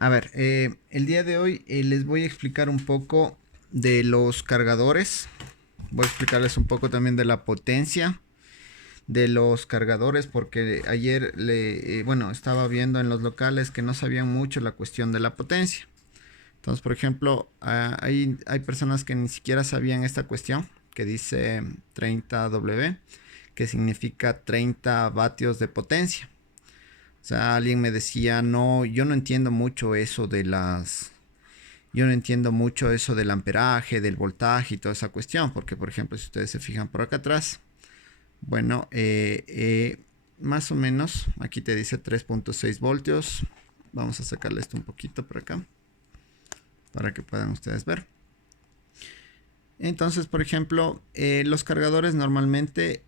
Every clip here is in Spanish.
A ver, el día de hoy les voy a explicar un poco de los cargadores. Voy a explicarles un poco también de la potencia de los cargadores, porque ayer estaba viendo en los locales que no sabían mucho la cuestión de la potencia. Entonces, por ejemplo, hay personas que ni siquiera sabían esta cuestión que dice 30W, que significa 30 vatios de potencia. O sea, alguien me decía, no, yo no entiendo mucho eso de yo no entiendo mucho eso del amperaje, del voltaje y toda esa cuestión, porque por ejemplo, si ustedes se fijan por acá atrás, bueno, más o menos, aquí te dice 3.6 voltios. Vamos a sacarle esto un poquito por acá, para que puedan ustedes ver. Entonces, por ejemplo, los cargadores normalmente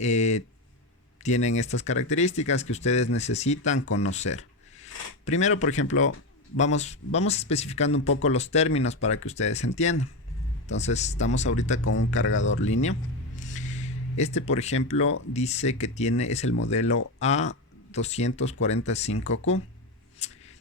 tienen estas características que ustedes necesitan conocer. Primero, por ejemplo, vamos especificando un poco los términos para que ustedes entiendan. Entonces, estamos ahorita con un cargador lineal. Este, por ejemplo, dice que es el modelo A245Q.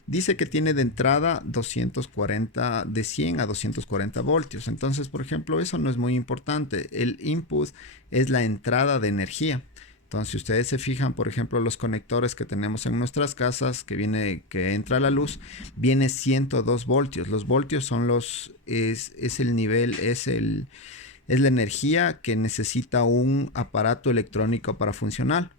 Dice que tiene de entrada 240, de 100 a 240 voltios. Entonces, por ejemplo, eso no es muy importante. El input es la entrada de energía. Entonces, si ustedes se fijan, por ejemplo, los conectores que tenemos en nuestras casas, que entra la luz, viene 102 voltios. Los voltios son es el nivel, es la energía que necesita un aparato electrónico para funcionar.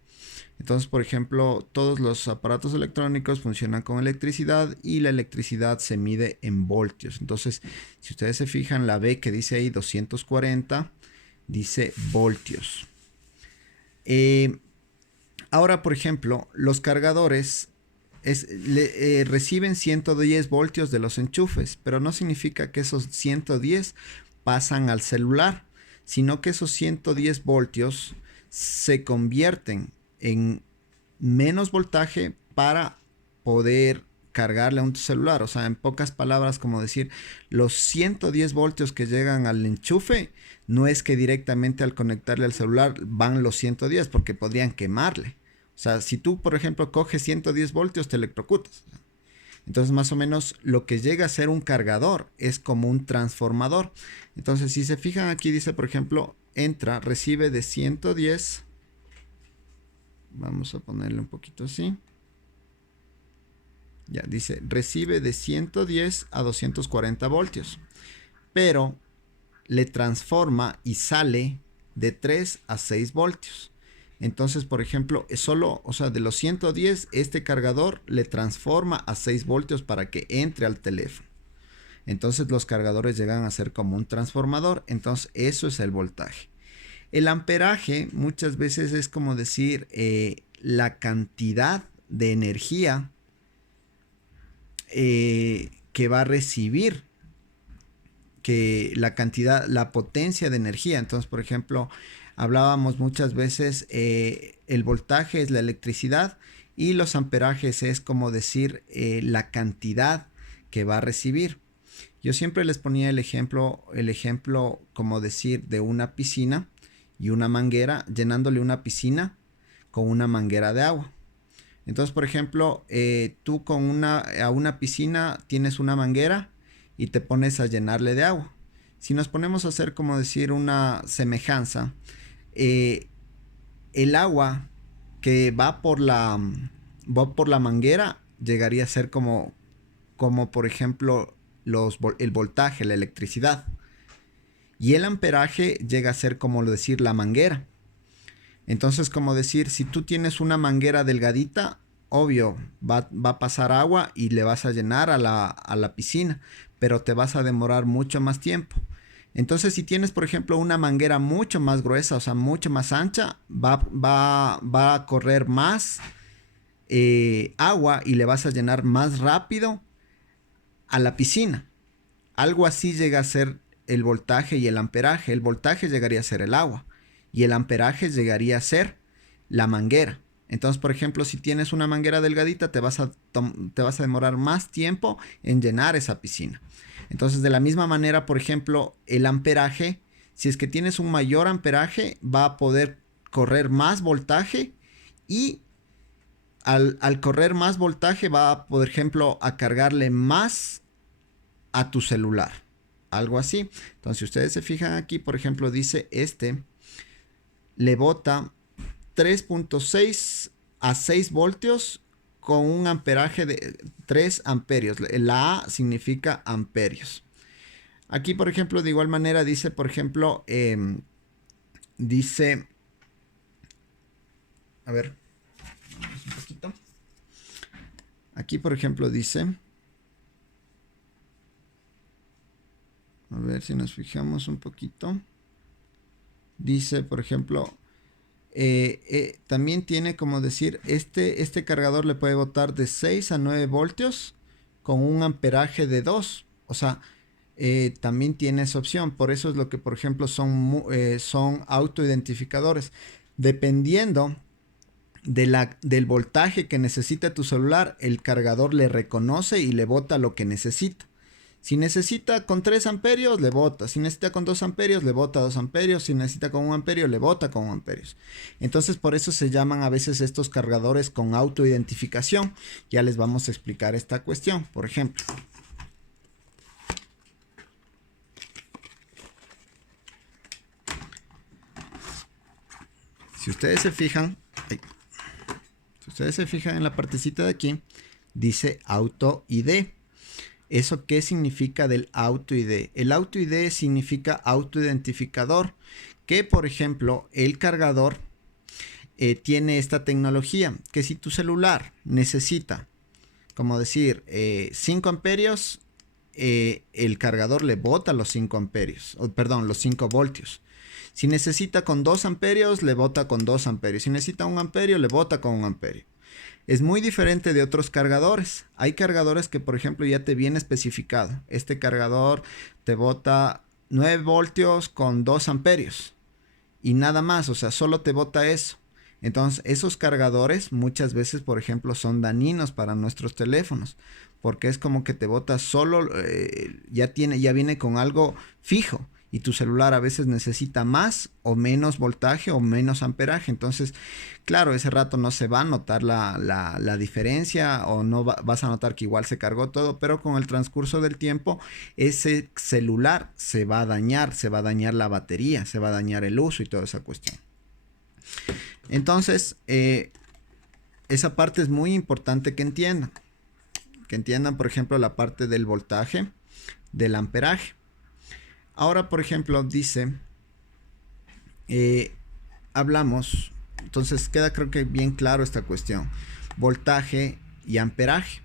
Entonces, por ejemplo, todos los aparatos electrónicos funcionan con electricidad y la electricidad se mide en voltios. Entonces, si ustedes se fijan, la B que dice ahí 240 dice voltios. Ahora, por ejemplo, los cargadores reciben 110 voltios de los enchufes, pero no significa que esos 110 pasan al celular, sino que esos 110 voltios se convierten en menos voltaje para poder cargarle a un celular. O sea, en pocas palabras, como decir, los 110 voltios que llegan al enchufe, no es que directamente al conectarle al celular van los 110, porque podrían quemarle. O sea, si tú, por ejemplo, coges 110 voltios, te electrocutas. Entonces, más o menos, lo que llega a ser un cargador es como un transformador. Entonces, si se fijan aquí, dice, por ejemplo, recibe de 110. Vamos a ponerle un poquito así. Ya, dice, recibe de 110 a 240 voltios. Pero le transforma y sale de 3 a 6 voltios. Entonces, por ejemplo, de los 110, este cargador le transforma a 6 voltios para que entre al teléfono. Entonces, los cargadores llegan a ser como un transformador. Entonces, eso es el voltaje. El amperaje muchas veces es como decir la cantidad de energía que va a recibir, la potencia de energía. Entonces, por ejemplo, hablábamos muchas veces, el voltaje es la electricidad y los amperajes es como decir la cantidad que va a recibir. Yo siempre les ponía el ejemplo como decir de una piscina y una manguera, llenándole una piscina con una manguera de agua. Entonces, por ejemplo, tú a una piscina tienes una manguera y te pones a llenarle de agua. Si nos ponemos a hacer como decir una semejanza, el agua que va por la manguera llegaría a ser como por ejemplo el voltaje, la electricidad. Y el amperaje llega a ser como decir la manguera. Entonces, como decir, si tú tienes una manguera delgadita, obvio, va a pasar agua y le vas a llenar a la piscina, pero te vas a demorar mucho más tiempo. Entonces, si tienes, por ejemplo, una manguera mucho más gruesa, o sea, mucho más ancha, va a correr más agua y le vas a llenar más rápido a la piscina. Algo así llega a ser el voltaje y el amperaje. El voltaje llegaría a ser el agua y el amperaje llegaría a ser la manguera. Entonces, por ejemplo, si tienes una manguera delgadita, te vas a demorar más tiempo en llenar esa piscina. Entonces, de la misma manera, por ejemplo, el amperaje, si es que tienes un mayor amperaje, va a poder correr más voltaje y al correr más voltaje va, por ejemplo, a cargarle más a tu celular. Algo así. Entonces, si ustedes se fijan aquí, por ejemplo, dice le bota 3.6 a 6 voltios con un amperaje de 3 amperios. La A significa amperios. Aquí, por ejemplo, de igual manera dice, por ejemplo, dice, a ver, un poquito. Aquí, por ejemplo, dice, a ver si nos fijamos un poquito. Dice, por ejemplo, también tiene como decir, este cargador le puede botar de 6 a 9 voltios con un amperaje de 2. O sea, también tiene esa opción. Por eso es lo que, por ejemplo, son autoidentificadores. Dependiendo del voltaje que necesita tu celular, el cargador le reconoce y le bota lo que necesita. Si necesita con 3 amperios, le bota. Si necesita con 2 amperios, le bota 2 amperios. Si necesita con 1 amperio, le bota con 1 amperios. Entonces, por eso se llaman a veces estos cargadores con autoidentificación. Ya les vamos a explicar esta cuestión. Por ejemplo, si ustedes se fijan en la partecita de aquí, dice Auto ID. ¿Eso qué significa del Auto ID? El Auto ID significa autoidentificador, que por ejemplo el cargador tiene esta tecnología, que si tu celular necesita, como decir, 5 amperios, el cargador le bota los 5 amperios, perdón, los 5 voltios. Si necesita con 2 amperios, le bota con 2 amperios. Si necesita 1 amperio, le bota con 1 amperio. Es muy diferente de otros cargadores. Hay cargadores que, por ejemplo, ya te viene especificado. Este cargador te bota 9 voltios con 2 amperios. Y nada más, o sea, solo te bota eso. Entonces, esos cargadores muchas veces, por ejemplo, son dañinos para nuestros teléfonos. Porque es como que te bota solo, ya viene con algo fijo. Y tu celular a veces necesita más o menos voltaje o menos amperaje. Entonces, claro, ese rato no se va a notar la diferencia o no vas a notar que igual se cargó todo, pero con el transcurso del tiempo ese celular se va a dañar la batería, se va a dañar el uso y toda esa cuestión. Entonces, esa parte es muy importante que entiendan. Que entiendan, por ejemplo, la parte del voltaje, del amperaje. Ahora, por ejemplo, dice, hablamos, entonces queda creo que bien claro esta cuestión, voltaje y amperaje.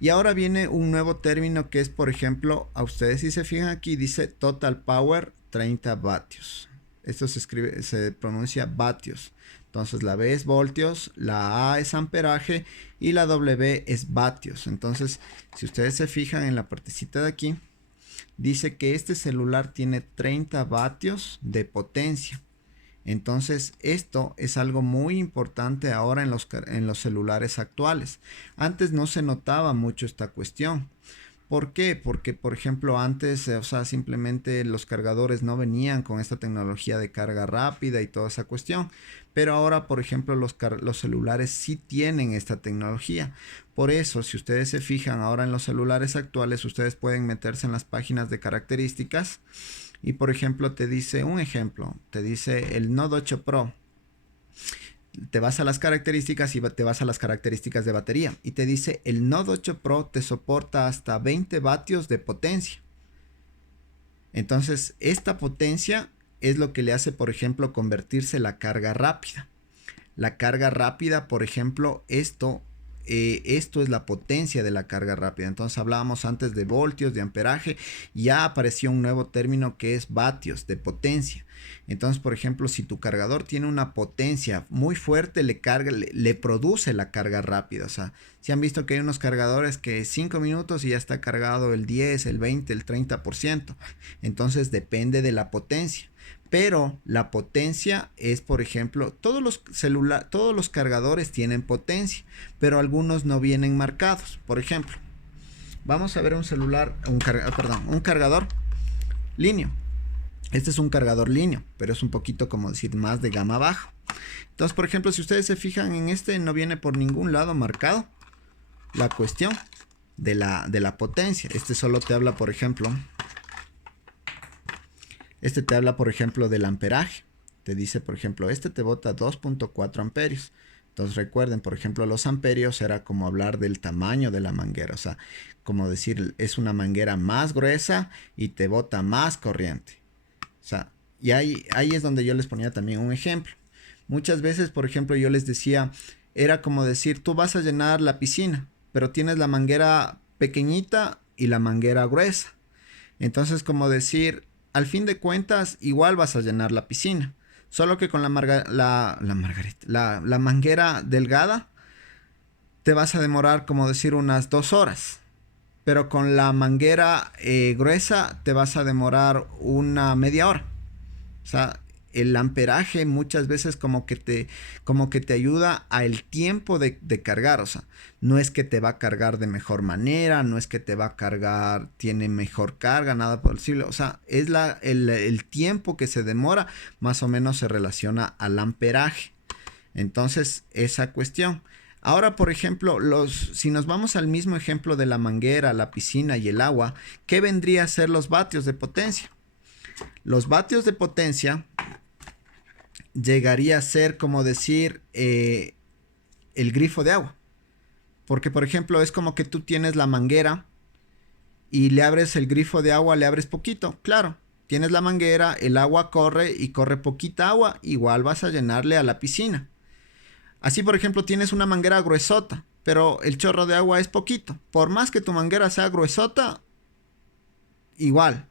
Y ahora viene un nuevo término que es, por ejemplo, a ustedes si se fijan aquí, dice total power 30 vatios. Esto se pronuncia vatios. Entonces la B es voltios, la A es amperaje y la W es vatios. Entonces, si ustedes se fijan en la partecita de aquí, dice que este celular tiene 30 vatios de potencia. Entonces esto es algo muy importante ahora en los celulares actuales. Antes no se notaba mucho esta cuestión. ¿Por qué? Porque, por ejemplo, antes, o sea, simplemente los cargadores no venían con esta tecnología de carga rápida y toda esa cuestión. Pero ahora, por ejemplo, los celulares sí tienen esta tecnología. Por eso, si ustedes se fijan ahora en los celulares actuales, ustedes pueden meterse en las páginas de características. Y, por ejemplo, te dice el Note 8 Pro. Te vas a las características y te vas a las características de batería y te dice el Note 8 Pro te soporta hasta 20 vatios de potencia. Entonces esta potencia es lo que le hace, por ejemplo, convertirse la carga rápida. La carga rápida, por ejemplo, esto es la potencia de la carga rápida. Entonces hablábamos antes de voltios, de amperaje, ya apareció un nuevo término que es vatios de potencia. Entonces, por ejemplo, si tu cargador tiene una potencia muy fuerte, le produce la carga rápida. O sea, si han visto que hay unos cargadores que 5 minutos y ya está cargado el 10, el 20, el 30%. Entonces depende de la potencia. Pero la potencia es, por ejemplo, todos los cargadores tienen potencia, pero algunos no vienen marcados. Por ejemplo, vamos a ver un cargador Linio. Este es un cargador lineal, pero es un poquito, como decir, más de gama baja. Entonces, por ejemplo, si ustedes se fijan en este, no viene por ningún lado marcado la cuestión de la potencia. Este solo te habla, por ejemplo, del amperaje. Te dice, por ejemplo, este te bota 2.4 amperios. Entonces recuerden, por ejemplo, los amperios era como hablar del tamaño de la manguera. O sea, como decir, es una manguera más gruesa y te bota más corriente. O sea, y ahí es donde yo les ponía también un ejemplo. Muchas veces, por ejemplo, yo les decía, era como decir, tú vas a llenar la piscina, pero tienes la manguera pequeñita y la manguera gruesa. Entonces, como decir, al fin de cuentas, igual vas a llenar la piscina. Solo que con la manguera delgada te vas a demorar, como decir, unas 2 horas. Pero con la manguera gruesa te vas a demorar una media hora. O sea, el amperaje muchas veces como que te ayuda al tiempo de cargar. O sea, no es que te va a cargar de mejor manera, no es que te va a cargar, tiene mejor carga, nada posible. O sea, es el tiempo que se demora, más o menos se relaciona al amperaje. Entonces, esa cuestión. Ahora, por ejemplo, si nos vamos al mismo ejemplo de la manguera, la piscina y el agua, ¿qué vendría a ser los vatios de potencia? Los vatios de potencia llegaría a ser, como decir, el grifo de agua. Porque, por ejemplo, es como que tú tienes la manguera y le abres el grifo de agua, le abres poquito. Claro, tienes la manguera, el agua corre y corre poquita agua, igual vas a llenarle a la piscina. Así, por ejemplo, tienes una manguera gruesota, pero el chorro de agua es poquito. Por más que tu manguera sea gruesota, igual.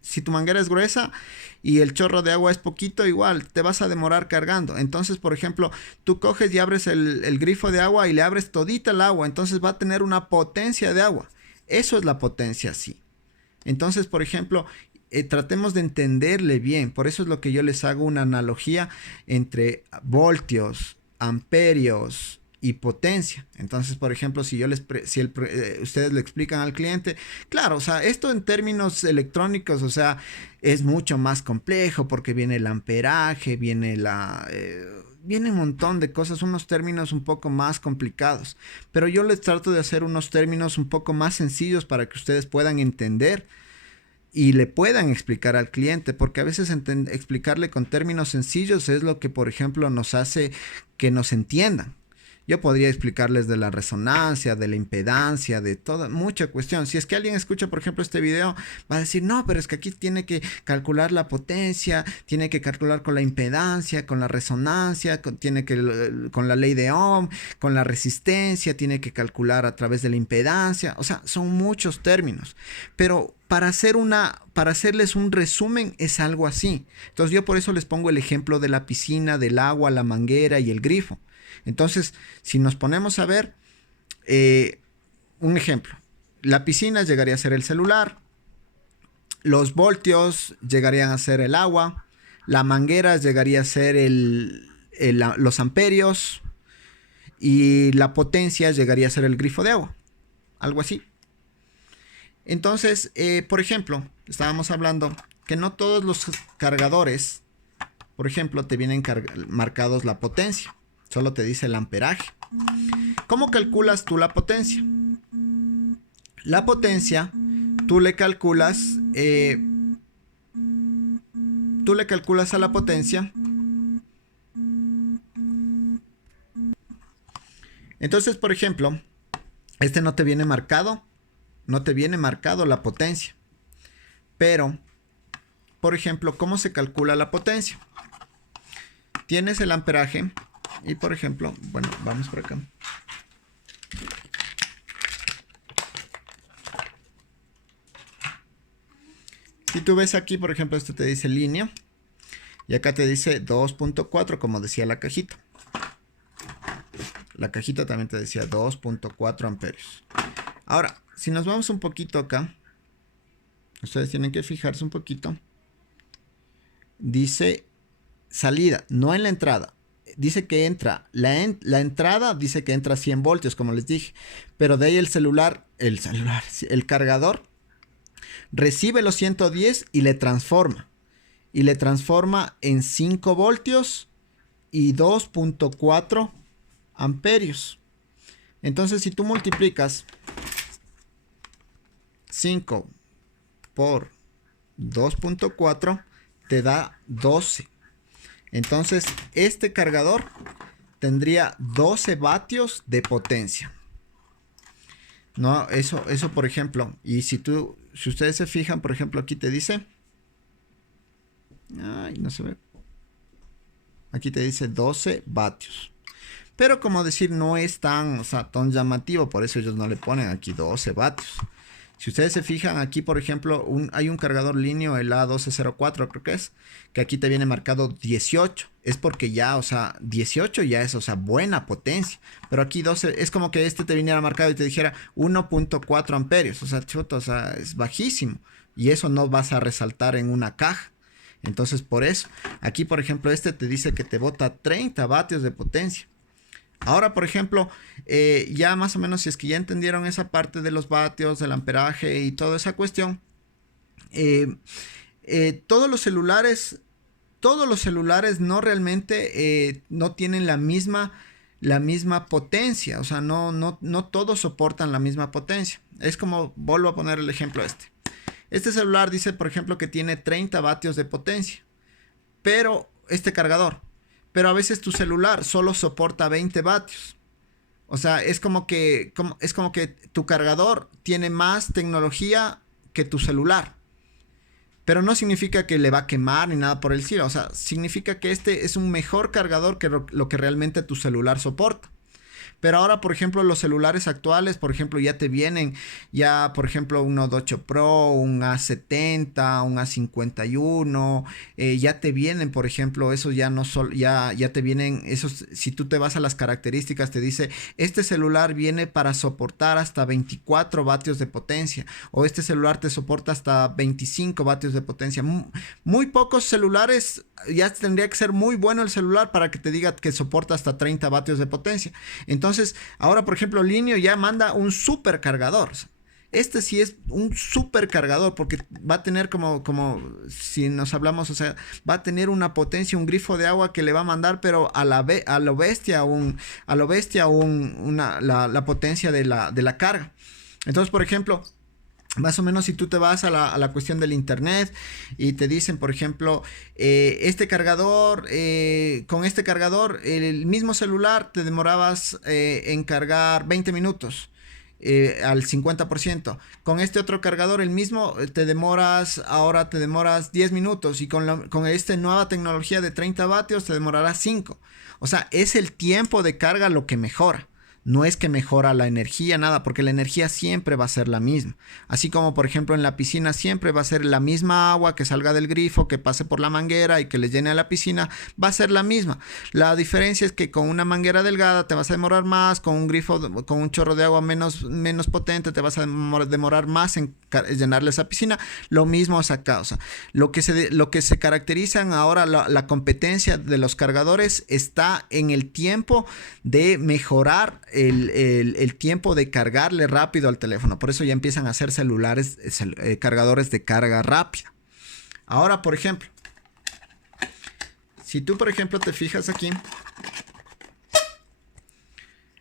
Si tu manguera es gruesa y el chorro de agua es poquito, igual te vas a demorar cargando. Entonces, por ejemplo, tú coges y abres el grifo de agua y le abres todita el agua. Entonces va a tener una potencia de agua. Eso es la potencia, sí. Entonces, por ejemplo, tratemos de entenderle bien. Por eso es lo que yo les hago una analogía entre voltios, amperios y potencia. Entonces, por ejemplo, si ustedes le explican al cliente, claro, o sea, esto en términos electrónicos, o sea, es mucho más complejo porque viene el amperaje, viene un montón de cosas, unos términos un poco más complicados. Pero yo les trato de hacer unos términos un poco más sencillos para que ustedes puedan entender y le puedan explicar al cliente, porque a veces explicarle con términos sencillos es lo que, por ejemplo, nos hace que nos entiendan. Yo podría explicarles de la resonancia, de la impedancia, de toda, mucha cuestión. Si es que alguien escucha, por ejemplo, este video, va a decir, no, pero es que aquí tiene que calcular la potencia, tiene que calcular con la impedancia, con la resonancia, con la ley de Ohm, con la resistencia, tiene que calcular a través de la impedancia. O sea, son muchos términos. Pero para hacerles un resumen es algo así. Entonces yo por eso les pongo el ejemplo de la piscina, del agua, la manguera y el grifo. Entonces, si nos ponemos a ver, un ejemplo, la piscina llegaría a ser el celular, los voltios llegarían a ser el agua, la manguera llegaría a ser los amperios y la potencia llegaría a ser el grifo de agua, algo así. Entonces, por ejemplo, estábamos hablando que no todos los cargadores, por ejemplo, te vienen marcados la potencia. Solo te dice el amperaje. ¿Cómo calculas tú la potencia? La potencia, tú le calculas a la potencia. Entonces, por ejemplo, este no te viene marcado la potencia. Pero, por ejemplo, ¿cómo se calcula la potencia? Tienes el amperaje. Y por ejemplo, bueno, vamos por acá. Si tú ves aquí, por ejemplo, esto te dice línea. Y acá te dice 2.4, como decía la cajita. La cajita también te decía 2.4 amperios. Ahora, si nos vamos un poquito acá. Ustedes tienen que fijarse un poquito. Dice salida, no en la entrada. Dice que entra, la entrada dice que entra a 100 voltios, como les dije. Pero de ahí el cargador, recibe los 110 y le transforma. y le transforma en 5 voltios y 2.4 amperios. Entonces, si tú multiplicas 5 por 2.4, te da 12. Entonces, este cargador tendría 12 vatios de potencia. No, eso por ejemplo. Y si ustedes se fijan, por ejemplo, aquí te dice. Ay, no se ve. Aquí te dice 12 vatios. Pero como decir, no es tan llamativo. Por eso ellos no le ponen aquí 12 vatios. Si ustedes se fijan aquí, por ejemplo, hay un cargador Linio, el A1204 creo que es, que aquí te viene marcado 18. Es porque ya, 18 ya es, buena potencia. Pero aquí 12, es como que este te viniera marcado y te dijera 1.4 amperios. Es bajísimo. Y eso no vas a resaltar en una caja. Entonces, por eso, aquí, por ejemplo, este te dice que te bota 30 vatios de potencia. Ahora, por ejemplo, ya más o menos, si es que ya entendieron esa parte de los vatios, del amperaje y toda esa cuestión, todos los celulares no realmente no tienen la misma potencia. O sea, no todos soportan la misma potencia. Es como, vuelvo a poner el ejemplo este. Este celular dice, por ejemplo, que tiene 30 vatios de potencia, pero este cargador. Pero a veces tu celular solo soporta 20 vatios. O sea, es como que tu cargador tiene más tecnología que tu celular. Pero no significa que le va a quemar ni nada por el estilo. O sea, significa que este es un mejor cargador que lo que realmente tu celular soporta. Pero ahora, por ejemplo, los celulares actuales, por ejemplo, ya te vienen, por ejemplo, un Note 8 Pro, un A70, un A51, ya te vienen, por ejemplo, esos ya no son, ya te vienen, esos, si tú te vas a las características, te dice, este celular viene para soportar hasta 24 vatios de potencia, o este celular te soporta hasta 25 vatios de potencia. Muy pocos celulares, ya tendría que ser muy bueno el celular para que te diga que soporta hasta 30 vatios de potencia. Entonces, ahora, por ejemplo, Linio ya manda un super cargador. Este sí es un super cargador porque va a tener como si nos hablamos, va a tener una potencia, un grifo de agua que le va a mandar, pero a lo bestia, la potencia de la carga. Entonces, por ejemplo, más o menos si tú te vas a la cuestión del internet y te dicen, por ejemplo, este cargador, con este cargador, el mismo celular te demorabas en cargar 20 minutos. Al 50%. Con este otro cargador, el mismo, ahora te demoras 10 minutos y con esta nueva tecnología de 30 vatios te demorará 5. O sea, es el tiempo de carga lo que mejora. No es que mejora la energía, nada, porque la energía siempre va a ser la misma. Así como, por ejemplo, en la piscina siempre va a ser la misma agua que salga del grifo, que pase por la manguera y que le llene a la piscina, va a ser la misma. La diferencia es que con una manguera delgada te vas a demorar más, con un grifo, con un chorro de agua menos potente, te vas a demorar más en llenarle esa piscina. Lo mismo es acá. O sea, lo que se caracterizan ahora, la competencia de los cargadores está en el tiempo de mejorar el tiempo de cargarle rápido al teléfono. Por eso ya empiezan a hacer cargadores de carga rápida. Ahora, por ejemplo, si tú, por ejemplo, te fijas aquí,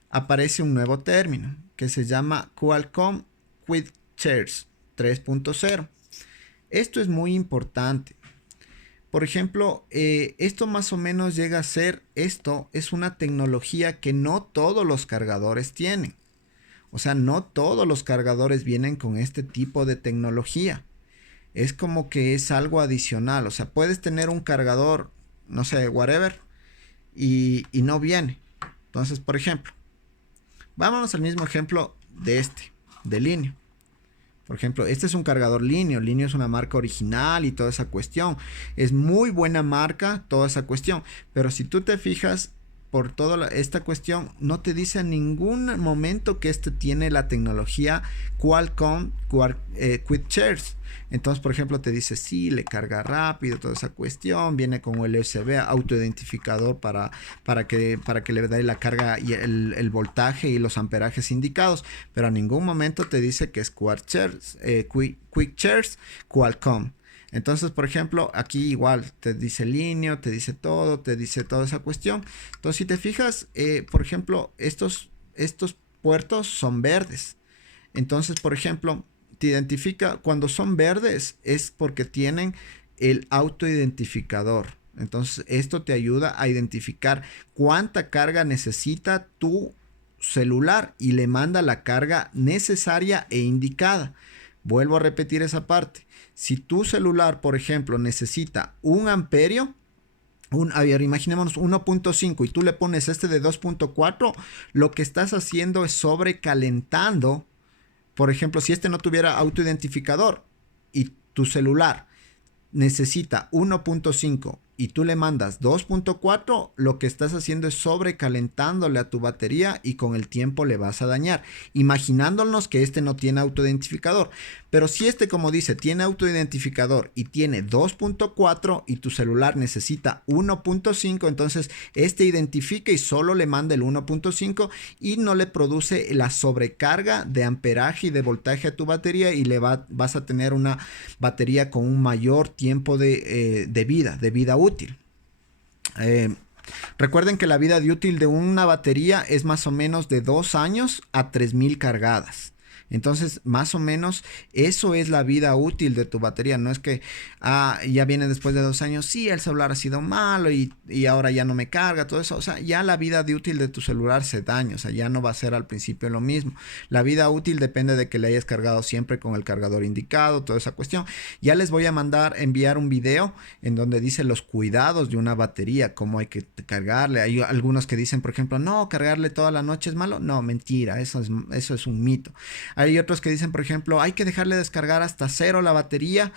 aparece un nuevo término que se llama Qualcomm Quick Charge 3.0. Esto es muy importante. Por ejemplo, esto más o menos llega a ser, esto es una tecnología que no todos los cargadores tienen. O sea, no todos los cargadores vienen con este tipo de tecnología. Es como que es algo adicional. O sea, puedes tener un cargador, no sé, whatever, y no viene. Entonces, por ejemplo, vámonos al mismo ejemplo de Linio. Por ejemplo, este es un cargador Linio. Linio es una marca original y toda esa cuestión. Es muy buena marca, toda esa cuestión. Pero si tú te fijas, por toda esta cuestión, no te dice en ningún momento que este tiene la tecnología Qualcomm Quick Charge. Entonces, por ejemplo, te dice, sí, le carga rápido, toda esa cuestión. Viene con el USB autoidentificador para que le dé la carga y el voltaje y los amperajes indicados. Pero a ningún momento te dice que es Quick Charge Qualcomm. Entonces, por ejemplo, aquí igual te dice línea, te dice toda esa cuestión. Entonces, si te fijas, por ejemplo, estos puertos son verdes. Entonces, por ejemplo, te identifica cuando son verdes es porque tienen el autoidentificador. Entonces, esto te ayuda a identificar cuánta carga necesita tu celular y le manda la carga necesaria e indicada. Vuelvo a repetir esa parte. Si tu celular, por ejemplo, necesita 1 amperio, a ver, imaginémonos 1.5 y tú le pones este de 2.4, lo que estás haciendo es sobrecalentando. Por ejemplo, si este no tuviera autoidentificador y tu celular necesita 1.5 y tú le mandas 2.4, lo que estás haciendo es sobrecalentándole a tu batería y con el tiempo le vas a dañar, imaginándonos que este no tiene autoidentificador. Pero si este, como dice, tiene autoidentificador y tiene 2.4 y tu celular necesita 1.5, entonces este identifica y solo le manda el 1.5 y no le produce la sobrecarga de amperaje y de voltaje a tu batería y vas a tener una batería con un mayor tiempo de vida útil. Recuerden que la vida útil de una batería es más o menos de 2 años a 3000 cargadas. Entonces, más o menos, eso es la vida útil de tu batería. No es que ya viene después de 2 años, sí, el celular ha sido malo y ahora ya no me carga, todo eso. O sea, ya la vida útil de tu celular se daña. O sea, ya no va a ser al principio lo mismo. La vida útil depende de que le hayas cargado siempre con el cargador indicado, toda esa cuestión. Ya les voy a enviar un video en donde dice los cuidados de una batería, cómo hay que cargarle. Hay algunos que dicen, por ejemplo, no, cargarle toda la noche es malo. No, mentira, eso es un mito. Hay otros que dicen, por ejemplo, hay que dejarle descargar hasta 0 la batería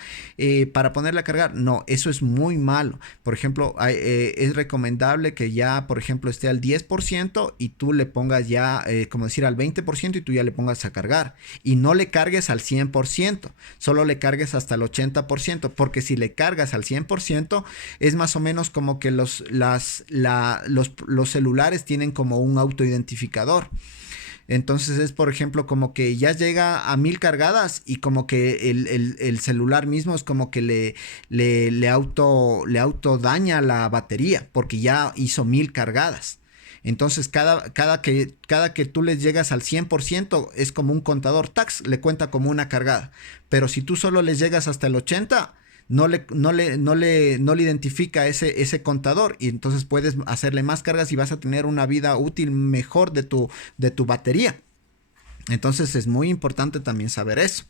para ponerla a cargar. No, eso es muy malo. Por ejemplo, es recomendable que ya, por ejemplo, esté al 10% y tú le pongas ya, como decir, al 20% y tú ya le pongas a cargar. Y no le cargues al 100%, solo le cargues hasta el 80%, porque si le cargas al 100%, es más o menos como que los celulares tienen como un autoidentificador. Entonces es, por ejemplo, como que ya llega a 1000 cargadas y como que el celular mismo es como que le auto daña la batería porque ya hizo 1000 cargadas. Entonces cada que tú les llegas al 100% es como un contador, tax, le cuenta como una cargada. Pero si tú solo les llegas hasta el 80%, no le identifica ese contador y entonces puedes hacerle más cargas y vas a tener una vida útil mejor de tu batería. Entonces es muy importante también saber eso.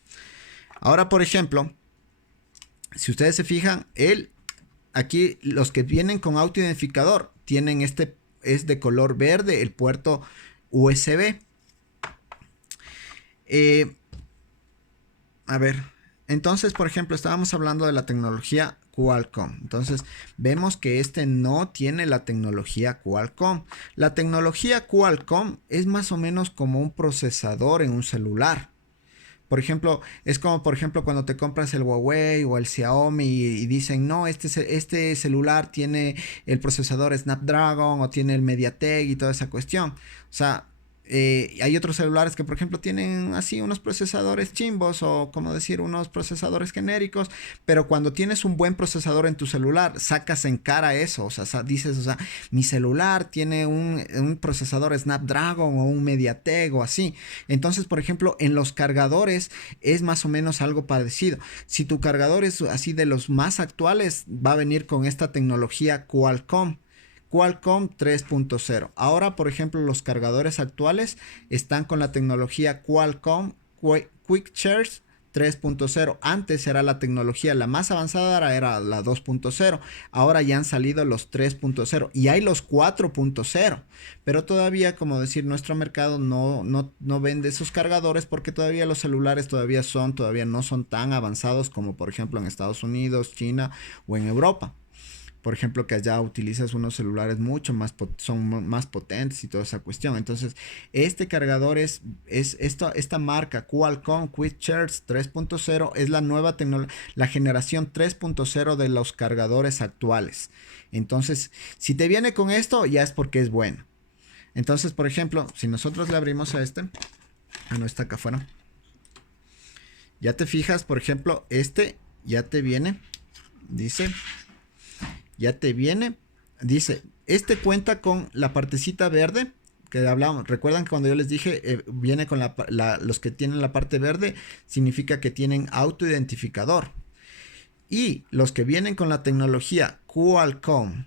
Ahora, por ejemplo, si ustedes se fijan, aquí los que vienen con autoidentificador tienen es de color verde, el puerto USB. A ver. Entonces, por ejemplo, estábamos hablando de la tecnología Qualcomm. Entonces, vemos que este no tiene la tecnología Qualcomm. La tecnología Qualcomm es más o menos como un procesador en un celular. Por ejemplo, es como por ejemplo cuando te compras el Huawei o el Xiaomi y dicen, no, este celular tiene el procesador Snapdragon o tiene el MediaTek y toda esa cuestión. O sea, hay otros celulares que por ejemplo tienen así unos procesadores chimbos o como decir unos procesadores genéricos, pero cuando tienes un buen procesador en tu celular sacas en cara eso, o sea, dices, o sea, mi celular tiene un procesador Snapdragon o un MediaTek o así. Entonces, por ejemplo, en los cargadores es más o menos algo parecido. Si tu cargador es así de los más actuales, va a venir con esta tecnología Qualcomm 3.0. Ahora, por ejemplo, los cargadores actuales están con la tecnología Qualcomm Quick Charge 3.0. Antes era la tecnología la más avanzada, era la 2.0. Ahora ya han salido los 3.0 y hay los 4.0. Pero todavía, como decir, nuestro mercado no vende esos cargadores porque todavía los celulares todavía no son tan avanzados como por ejemplo en Estados Unidos, China o en Europa. Por ejemplo, que allá utilizas unos celulares mucho más, son más potentes y toda esa cuestión. Entonces, este cargador esta marca Qualcomm Quick Charge 3.0 es la nueva tecnología, la generación 3.0 de los cargadores actuales. Entonces, si te viene con esto, ya es porque es bueno. Entonces, por ejemplo, si nosotros le abrimos a no está acá afuera. Ya te fijas, por ejemplo, ya te viene Dice, ya te viene. Dice, este cuenta con la partecita verde que hablamos. Recuerdan que cuando yo les dije, viene con los que tienen la parte verde, significa que tienen autoidentificador. Y los que vienen con la tecnología Qualcomm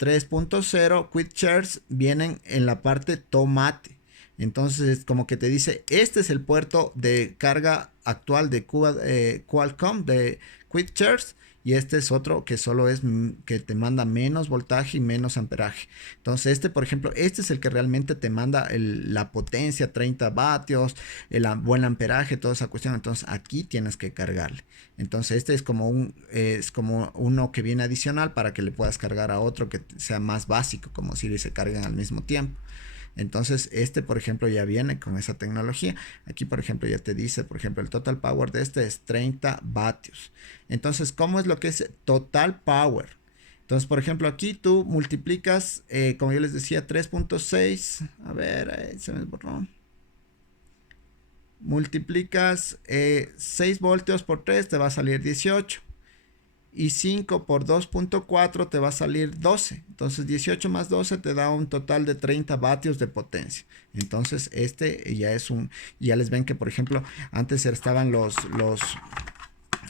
3.0 Quick Charge vienen en la parte tomate. Entonces como que te dice, este es el puerto de carga actual de Qualcomm de Quick Charge, y este es otro que solo es que te manda menos voltaje y menos amperaje. Entonces este, por ejemplo, este es el que realmente te manda la potencia, 30 vatios, el buen amperaje, toda esa cuestión. Entonces aquí tienes que cargarle. Entonces este es como uno que viene adicional para que le puedas cargar a otro que sea más básico, como si se cargan al mismo tiempo. Entonces este, por ejemplo, ya viene con esa tecnología. Aquí, por ejemplo, ya te dice, por ejemplo, el total power de este es 30 vatios. Entonces, ¿cómo es lo que es total power? Entonces, por ejemplo, aquí tú multiplicas, como yo les decía, 3.6. A ver, se me borró. Multiplicas 6 voltios por 3, te va a salir 18. Y 5 por 2.4 te va a salir 12. Entonces 18 más 12 te da un total de 30 vatios de potencia. Entonces este ya es ya les ven que, por ejemplo, antes estaban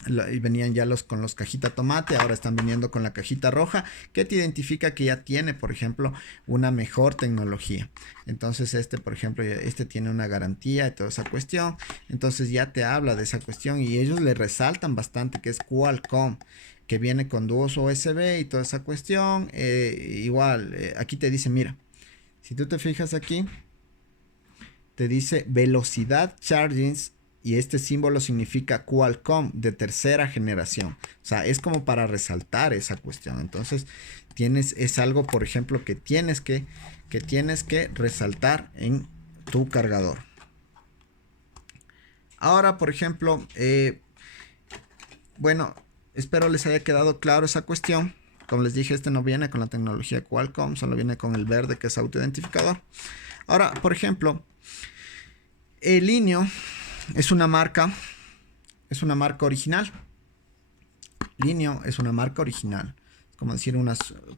y venían ya con los cajita tomate, ahora están viniendo con la cajita roja, que te identifica que ya tiene, por ejemplo, una mejor tecnología. Entonces este, por ejemplo, este tiene una garantía y toda esa cuestión. Entonces ya te habla de esa cuestión, y ellos le resaltan bastante que es Qualcomm, que viene con dos USB y toda esa cuestión. Igual, aquí te dice, mira, si tú te fijas aquí, te dice velocidad charging, y este símbolo significa Qualcomm de tercera generación. O sea, es como para resaltar esa cuestión. Entonces, es algo, por ejemplo, que tienes que resaltar en tu cargador. Ahora, por ejemplo, bueno, espero les haya quedado claro esa cuestión. Como les dije, este no viene con la tecnología Qualcomm, solo viene con el verde, que es autoidentificador. Ahora, por ejemplo, Linio es una marca original. Linio es una marca original. Es como decir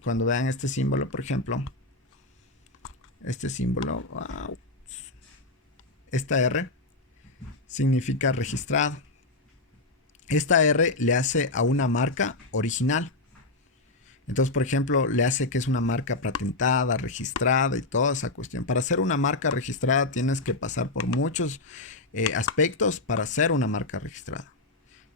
cuando vean este símbolo, por ejemplo, este símbolo, wow, esta R significa registrado. Esta R le hace a una marca original. Entonces, por ejemplo, le hace que es una marca patentada, registrada y toda esa cuestión. Para ser una marca registrada tienes que pasar por muchos aspectos para ser una marca registrada.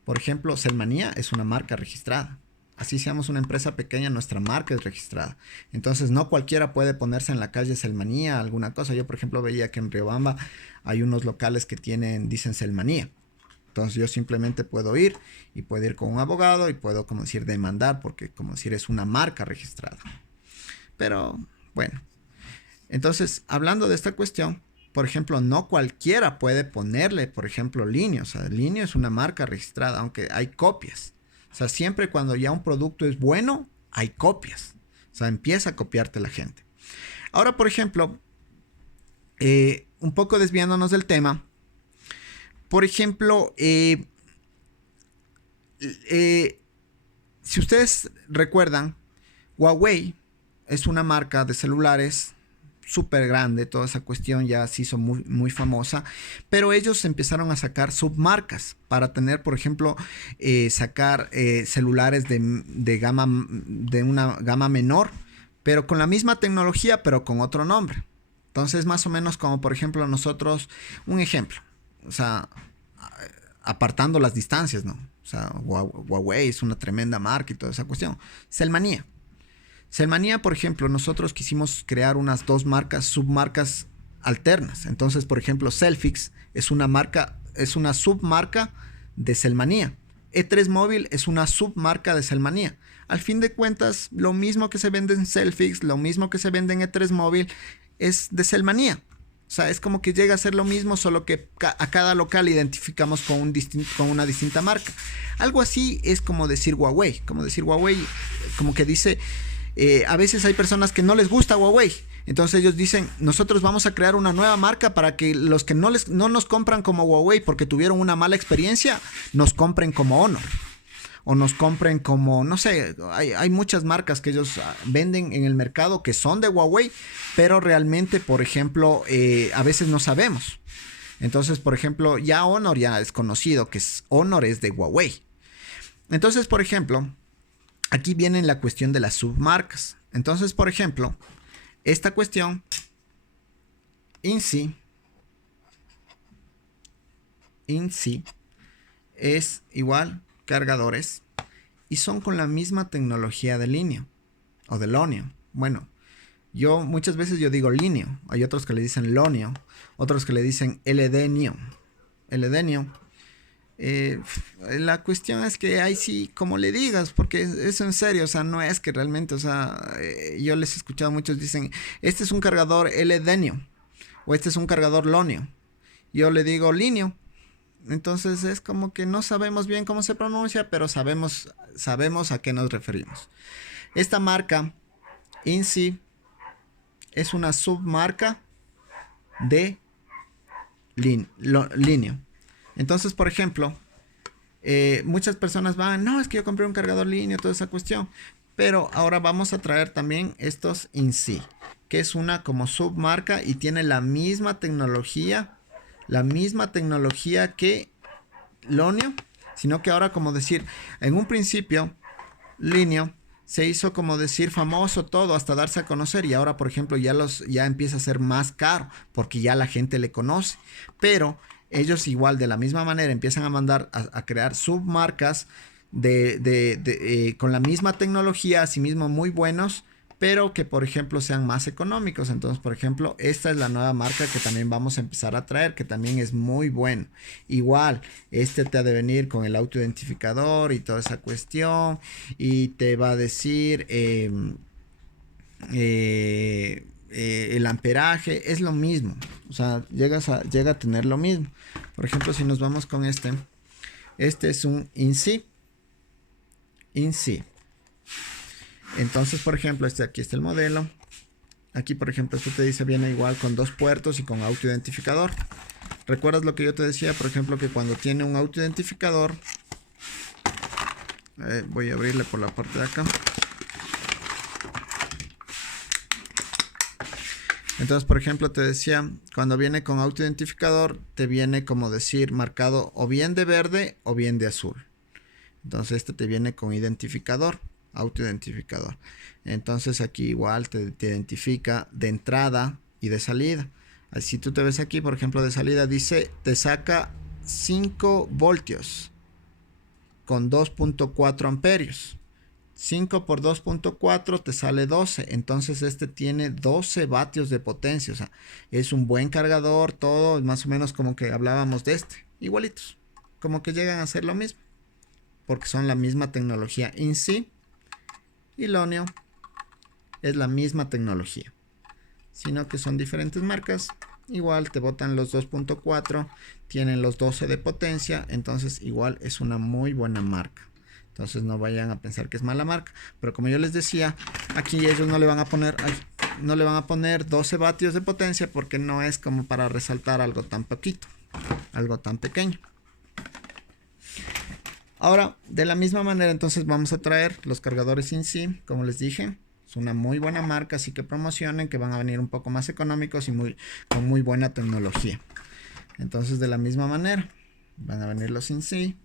Por ejemplo, Cellmanía es una marca registrada. Así seamos una empresa pequeña, nuestra marca es registrada. Entonces, no cualquiera puede ponerse en la calle Cellmanía, alguna cosa. Yo, por ejemplo, veía que en Riobamba hay unos locales que dicen Cellmanía. Entonces yo simplemente puedo ir con un abogado y puedo, como decir, demandar, porque como decir es una marca registrada. Pero bueno, entonces hablando de esta cuestión, por ejemplo, no cualquiera puede ponerle, por ejemplo, Linio. O sea, Linio es una marca registrada, aunque hay copias. O sea, siempre cuando ya un producto es bueno, hay copias. O sea, empieza a copiarte la gente. Ahora, por ejemplo, un poco desviándonos del tema. Por ejemplo, si ustedes recuerdan, Huawei es una marca de celulares súper grande, toda esa cuestión ya se hizo muy, muy famosa, pero ellos empezaron a sacar submarcas para tener, por ejemplo, sacar celulares de una gama menor, pero con la misma tecnología, pero con otro nombre. Entonces, más o menos como, por ejemplo, nosotros, un ejemplo. O sea, apartando las distancias, ¿no? O sea, Huawei es una tremenda marca y toda esa cuestión. Cellmanía, por ejemplo, nosotros quisimos crear unas dos submarcas alternas. Entonces, por ejemplo, Cellfix es una submarca de Cellmanía. E3 Móvil es una submarca de Cellmanía. Al fin de cuentas, lo mismo que se vende en Cellfix, lo mismo que se vende en E3 Móvil, es de Cellmanía. O sea, es como que llega a ser lo mismo, solo que a cada local identificamos con una distinta marca. Algo así es como decir Huawei. Como que dice, a veces hay personas que no les gusta Huawei. Entonces ellos dicen, nosotros vamos a crear una nueva marca para que los que no nos compran como Huawei porque tuvieron una mala experiencia, nos compren como Honor. o nos compren como, no sé, hay muchas marcas que ellos venden en el mercado que son de Huawei, pero realmente, por ejemplo, a veces no sabemos. Entonces, por ejemplo, ya Honor ya es conocido, que Honor es de Huawei. Entonces, por ejemplo, aquí viene la cuestión de las submarcas. Entonces, por ejemplo, esta cuestión, INSI, es igual cargadores y son con la misma tecnología de Lineo o de Loneo. Bueno, yo muchas veces yo digo Lineo, hay otros que le dicen Loneo, otros que le dicen LD-Neo. La cuestión es que ahí sí, como le digas, porque eso en serio, o sea, no es que realmente, o sea, yo les he escuchado muchos dicen, este es un cargador LD-Neo o este es un cargador Loneo. Yo le digo Lineo. Entonces es como que no sabemos bien cómo se pronuncia, pero sabemos a qué nos referimos. Esta marca INSI es una submarca de Lineo. Entonces, por ejemplo, muchas personas van, no, es que yo compré un cargador Lineo, toda esa cuestión. Pero ahora vamos a traer también estos INSI, que es una como submarca y tiene la misma tecnología que Loneo, sino que ahora, como decir, en un principio Lineo se hizo como decir famoso todo hasta darse a conocer, y ahora, por ejemplo, ya empieza a ser más caro porque ya la gente le conoce, pero ellos igual de la misma manera empiezan a mandar a crear submarcas con la misma tecnología, asimismo muy buenos, pero que por ejemplo sean más económicos. Entonces, por ejemplo, esta es la nueva marca que también vamos a empezar a traer, que también es muy bueno. Igual, este te ha de venir con el autoidentificador y toda esa cuestión, y te va a decir el amperaje, es lo mismo. O sea, llega a tener lo mismo. Por ejemplo, si nos vamos con este es un INSI. Entonces, por ejemplo, aquí está el modelo. Aquí, por ejemplo, esto te dice viene igual con 2 puertos y con autoidentificador. ¿Recuerdas lo que yo te decía? Por ejemplo, que cuando tiene un autoidentificador, voy a abrirle por la parte de acá. Entonces, por ejemplo, te decía, cuando viene con autoidentificador, te viene como decir marcado o bien de verde o bien de azul. Entonces, este te viene con identificador, autoidentificador. Entonces, aquí igual te identifica de entrada y de salida. Así, si tú te ves aquí, por ejemplo, de salida, dice, te saca 5 voltios con 2.4 amperios. 5 por 2.4 te sale 12. Entonces este tiene 12 vatios de potencia. O sea, es un buen cargador. Todo más o menos como que hablábamos de este. Igualitos. Como que llegan a ser lo mismo. Porque son la misma tecnología INSI. Y Loneo es la misma tecnología. Sino que son diferentes marcas. Igual te botan los 2.4. Tienen los 12 de potencia. Entonces igual es una muy buena marca. Entonces no vayan a pensar que es mala marca. Pero como yo les decía, aquí ellos no le van a poner 12 vatios de potencia, porque no es como para resaltar algo tan poquito, algo tan pequeño. Ahora, de la misma manera, entonces vamos a traer los cargadores INSI, como les dije. Es una muy buena marca, así que promocionen, que van a venir un poco más económicos y con muy buena tecnología. Entonces, de la misma manera, van a venir los INSI.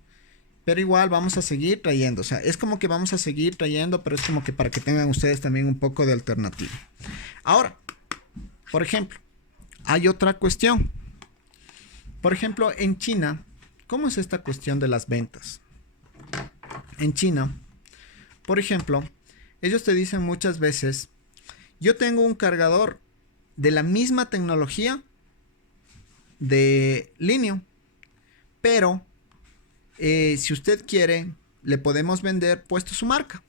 Pero igual vamos a seguir trayendo. O sea, es como que vamos a seguir trayendo, pero es como que para que tengan ustedes también un poco de alternativa. Ahora, por ejemplo, hay otra cuestión. Por ejemplo, en China, ¿cómo es esta cuestión de las ventas? En China, por ejemplo, ellos te dicen muchas veces, yo tengo un cargador de la misma tecnología de Lineo, pero si usted quiere, le podemos vender puesto su marca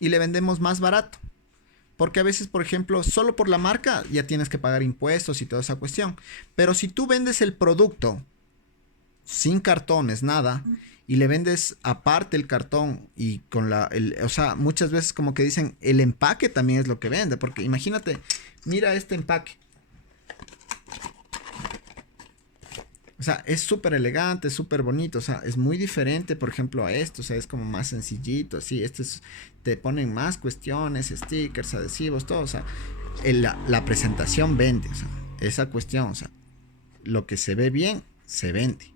y le vendemos más barato. Porque a veces, por ejemplo, solo por la marca ya tienes que pagar impuestos y toda esa cuestión. Pero si tú vendes el producto sin cartones, nada, y le vendes aparte el cartón y con o sea, muchas veces como que dicen el empaque también es lo que vende. Porque imagínate, mira este empaque. O sea, es súper elegante, es súper bonito, o sea, es muy diferente, por ejemplo, a esto, o sea, es como más sencillito, así, te ponen más cuestiones, stickers, adhesivos, todo, o sea, la presentación vende, o sea, esa cuestión, o sea, lo que se ve bien, se vende.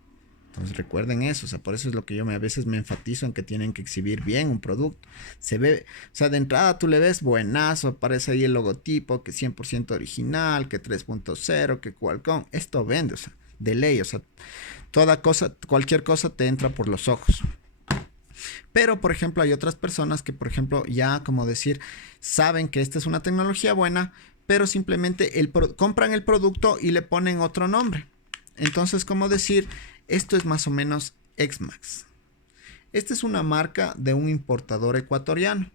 Entonces recuerden eso, o sea, por eso es lo que yo a veces me enfatizo en que tienen que exhibir bien un producto. Se ve, o sea, de entrada tú le ves buenazo, aparece ahí el logotipo, que 100% original, que 3.0, que Qualcomm, esto vende, o sea, de ley, o sea, toda cosa, cualquier cosa te entra por los ojos. Pero, por ejemplo, hay otras personas que, por ejemplo, ya como decir, saben que esta es una tecnología buena, pero simplemente compran el producto y le ponen otro nombre. Entonces, como decir, esto es más o menos XMAX. Esta es una marca de un importador ecuatoriano.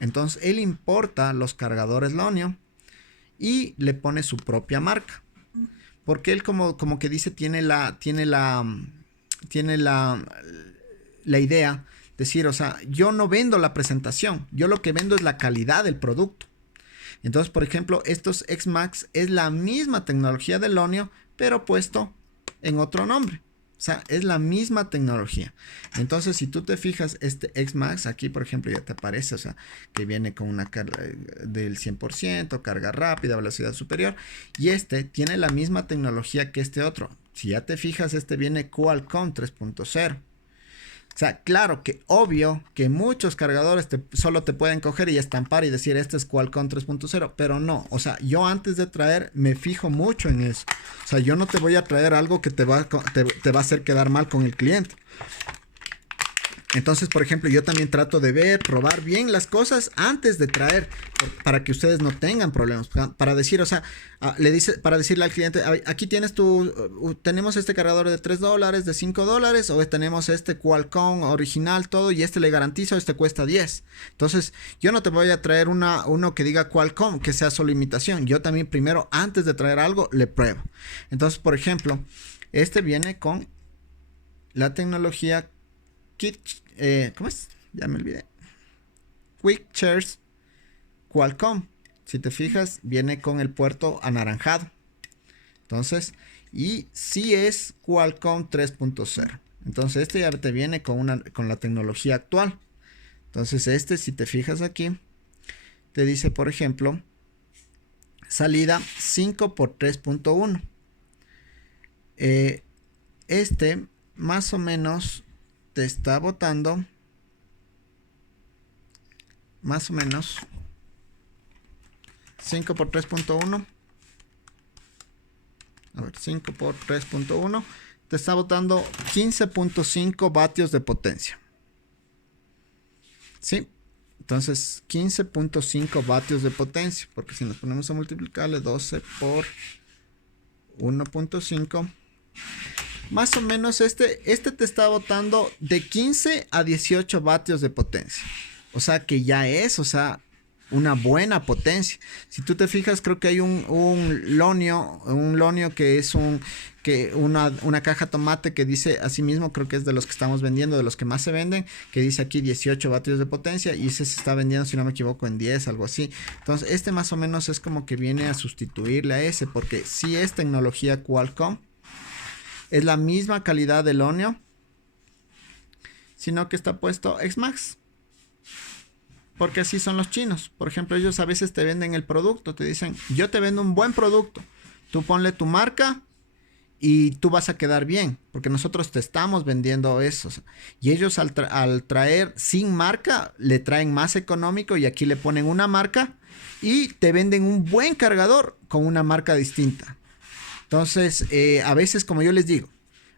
Entonces, él importa los cargadores Lonio y le pone su propia marca. Porque él como que dice, tiene la idea, decir, o sea, yo no vendo la presentación, yo lo que vendo es la calidad del producto. Entonces, por ejemplo, estos XMAX es la misma tecnología del Lonio, pero puesto en otro nombre. O sea, es la misma tecnología. Entonces, si tú te fijas, este XMAX, aquí, por ejemplo, ya te aparece, o sea, que viene con una carga del 100%, carga rápida, velocidad superior. Y este tiene la misma tecnología que este otro. Si ya te fijas, este viene Qualcomm 3.0. O sea, claro que obvio que muchos cargadores solo te pueden coger y estampar y decir este es Qualcomm 3.0, pero no, o sea, yo antes de traer me fijo mucho en eso. O sea, yo no te voy a traer algo que te va a hacer quedar mal con el cliente. Entonces, por ejemplo, yo también trato de ver, probar bien las cosas antes de traer, para que ustedes no tengan problemas. Para decir, o sea, para decirle al cliente, aquí tienes tenemos este cargador de $3, de $5, o tenemos este Qualcomm original, todo, y este le garantizo, este cuesta 10. Entonces, yo no te voy a traer uno que diga Qualcomm, que sea solo imitación. Yo también primero, antes de traer algo, le pruebo. Entonces, por ejemplo, este viene con la tecnología ¿cómo es? Ya me olvidé. Quick Shares Qualcomm. Si te fijas, viene con el puerto anaranjado. Entonces, y sí es Qualcomm 3.0. Entonces, este ya te viene con la tecnología actual. Entonces, si te fijas aquí, te dice, por ejemplo, salida 5x3.1. Más o menos te está botando más o menos 5x3.1. A ver, 5x3.1 te está botando 15.5 vatios de potencia. ¿Sí? Entonces 15.5 vatios de potencia, porque si nos ponemos a multiplicarle 12 por 1.5, más o menos este te está botando de 15 a 18 vatios de potencia. O sea que ya es, o sea, una buena potencia. Si tú te fijas, creo que hay un Lonio que es una caja tomate que dice, así mismo, creo que es de los que estamos vendiendo, de los que más se venden, que dice aquí 18 vatios de potencia, y ese se está vendiendo, si no me equivoco, en 10, algo así. Entonces, este más o menos es como que viene a sustituirle a ese, porque sí es tecnología Qualcomm. Es la misma calidad del Lonio, sino que está puesto XMAX. Porque así son los chinos. Por ejemplo, ellos a veces te venden el producto. Te dicen, yo te vendo un buen producto. Tú ponle tu marca y tú vas a quedar bien. Porque nosotros te estamos vendiendo eso. Y ellos al traer sin marca, le traen más económico y aquí le ponen una marca y te venden un buen cargador con una marca distinta. Entonces, a veces, como yo les digo,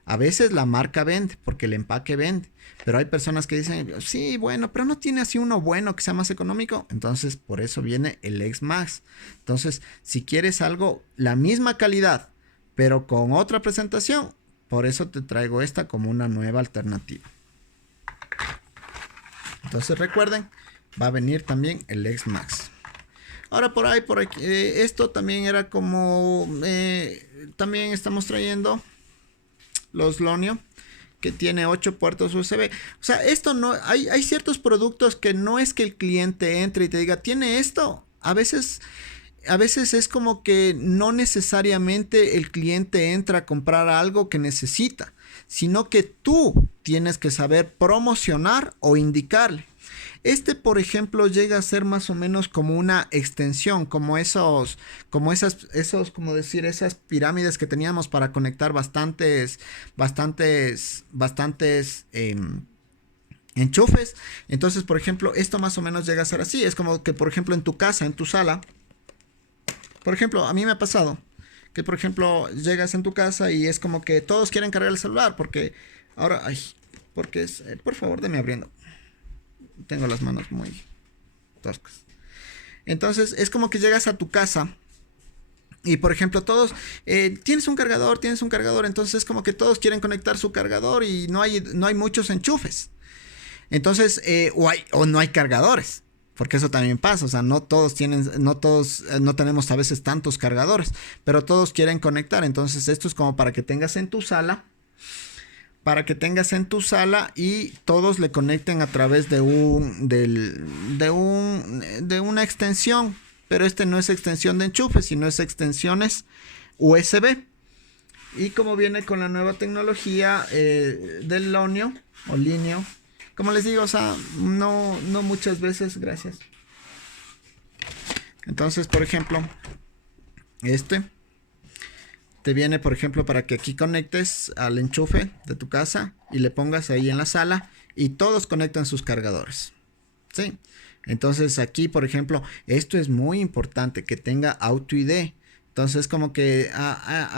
a veces la marca vende porque el empaque vende. Pero hay personas que dicen, sí, bueno, pero no tiene así uno bueno que sea más económico. Entonces, por eso viene el XMAX. Entonces, si quieres algo, la misma calidad, pero con otra presentación, por eso te traigo esta como una nueva alternativa. Entonces, recuerden, va a venir también el XMAX. Ahora por aquí, esto también era como, también estamos trayendo los Lonio, que tiene 8 puertos USB. O sea, esto no, hay ciertos productos que no es que el cliente entre y te diga, tiene esto. A veces a veces es como que no necesariamente el cliente entra a comprar algo que necesita, sino que tú tienes que saber promocionar o indicarle. Por ejemplo, llega a ser más o menos como una extensión, como esas pirámides que teníamos para conectar bastantes enchufes. Entonces, por ejemplo, esto más o menos llega a ser así. Es como que, por ejemplo, en tu casa, en tu sala, por ejemplo, a mí me ha pasado que, por ejemplo, llegas en tu casa y es como que todos quieren cargar el celular porque ahora, por favor, déme abriendo. Tengo las manos muy toscas. Entonces es como que llegas a tu casa y, por ejemplo, todos tienes un cargador, entonces es como que todos quieren conectar su cargador y no hay muchos enchufes. Entonces o no hay cargadores, porque eso también pasa. O sea, no todos no tenemos a veces tantos cargadores, pero todos quieren conectar. Entonces esto es como para que tengas en tu sala y todos le conecten a través de una extensión, pero no es extensión de enchufe, sino es extensiones USB. Y como viene con la nueva tecnología del Lineo, como les digo, o sea, no muchas veces, gracias. Entonces, por ejemplo, te viene, por ejemplo, para que aquí conectes al enchufe de tu casa y le pongas ahí en la sala y todos conectan sus cargadores. ¿Sí? Entonces aquí, por ejemplo, esto es muy importante, que tenga Auto ID. Entonces como que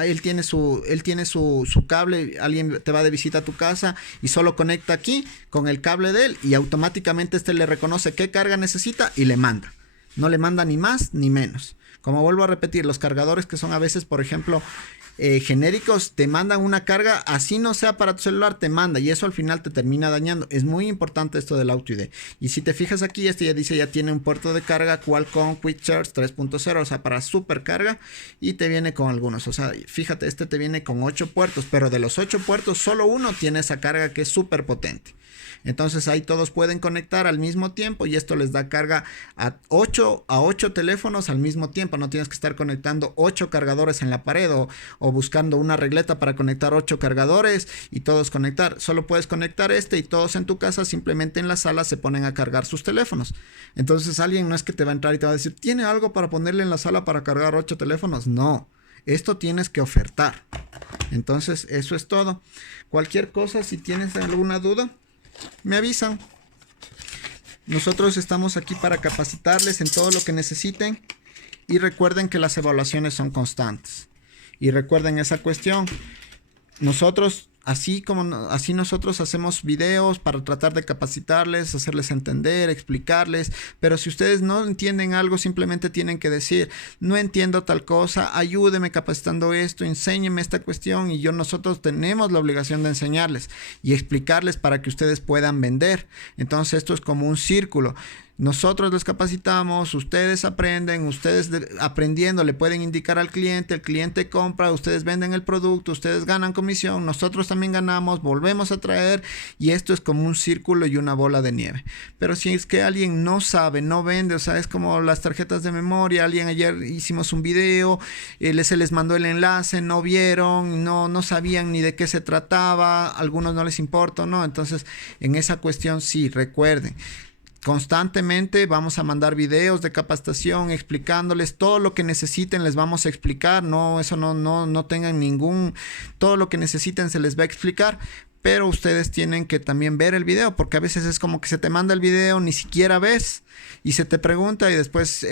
él tiene su cable, alguien te va de visita a tu casa y solo conecta aquí con el cable de él y automáticamente le reconoce qué carga necesita y le manda. No le manda ni más ni menos. Como vuelvo a repetir, los cargadores que son a veces, por ejemplo, genéricos, te mandan una carga, así no sea para tu celular, te manda y eso al final te termina dañando. Es muy importante esto del Auto ID. Y si te fijas aquí, ya dice, ya tiene un puerto de carga Qualcomm Quick Charge 3.0, o sea, para supercarga, y te viene con algunos. O sea, fíjate, te viene con 8 puertos, pero de los 8 puertos, solo uno tiene esa carga que es súper potente. Entonces ahí todos pueden conectar al mismo tiempo y esto les da carga a 8 teléfonos al mismo tiempo. No tienes que estar conectando 8 cargadores en la pared o buscando una regleta para conectar 8 cargadores y todos conectar. Solo puedes conectar y todos en tu casa simplemente en la sala se ponen a cargar sus teléfonos. Entonces alguien no es que te va a entrar y te va a decir, ¿tiene algo para ponerle en la sala para cargar 8 teléfonos? No. Esto tienes que ofertar. Entonces eso es todo. Cualquier cosa, si tienes alguna duda, me avisan. Nosotros estamos aquí para capacitarles en todo lo que necesiten y recuerden que las evaluaciones son constantes. Y recuerden esa cuestión. Así nosotros hacemos videos para tratar de capacitarles, hacerles entender, explicarles, pero si ustedes no entienden algo, simplemente tienen que decir, no entiendo tal cosa, ayúdeme capacitando esto, enséñeme esta cuestión y nosotros tenemos la obligación de enseñarles y explicarles para que ustedes puedan vender. Entonces esto es como un círculo. Nosotros les capacitamos, ustedes aprenden, ustedes aprendiendo le pueden indicar al cliente, el cliente compra, ustedes venden el producto, ustedes ganan comisión, nosotros también ganamos, volvemos a traer y esto es como un círculo y una bola de nieve. Pero si es que alguien no sabe, no vende, o sea, es como las tarjetas de memoria, ayer hicimos un video, se les mandó el enlace, no vieron, no sabían ni de qué se trataba, a algunos no les importa, ¿no? Entonces, en esa cuestión sí, recuerden. Constantemente vamos a mandar videos de capacitación explicándoles todo lo que necesiten, les vamos a explicar, no tengan todo lo que necesiten se les va a explicar, pero ustedes tienen que también ver el video, porque a veces es como que se te manda el video, ni siquiera ves y se te pregunta y después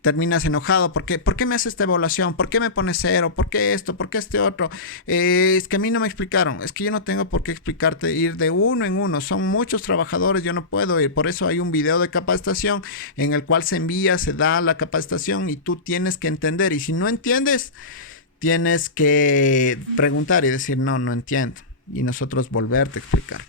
terminas enojado. ¿Por qué me hace esta evaluación? ¿Por qué me pone 0? ¿Por qué esto? ¿Por qué este otro? Es que a mí no me explicaron. Es que yo no tengo por qué explicarte, ir de uno en uno. Son muchos trabajadores, yo no puedo ir. Por eso hay un video de capacitación en el cual se da la capacitación y tú tienes que entender. Y si no entiendes, tienes que preguntar y decir, no entiendo. Y nosotros volverte a explicar.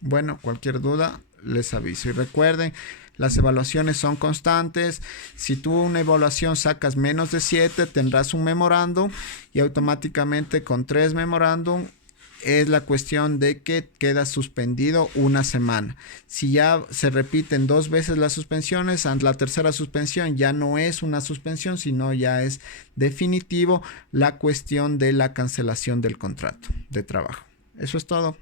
Bueno, cualquier duda les aviso. Y recuerden, las evaluaciones son constantes. Si tú una evaluación sacas menos de 7, tendrás un memorándum y automáticamente con 3 memorándum es la cuestión de que queda suspendido una semana. Si ya se repiten 2 veces las suspensiones, ante la tercera suspensión ya no es una suspensión, sino ya es definitivo la cuestión de la cancelación del contrato de trabajo. Eso es todo.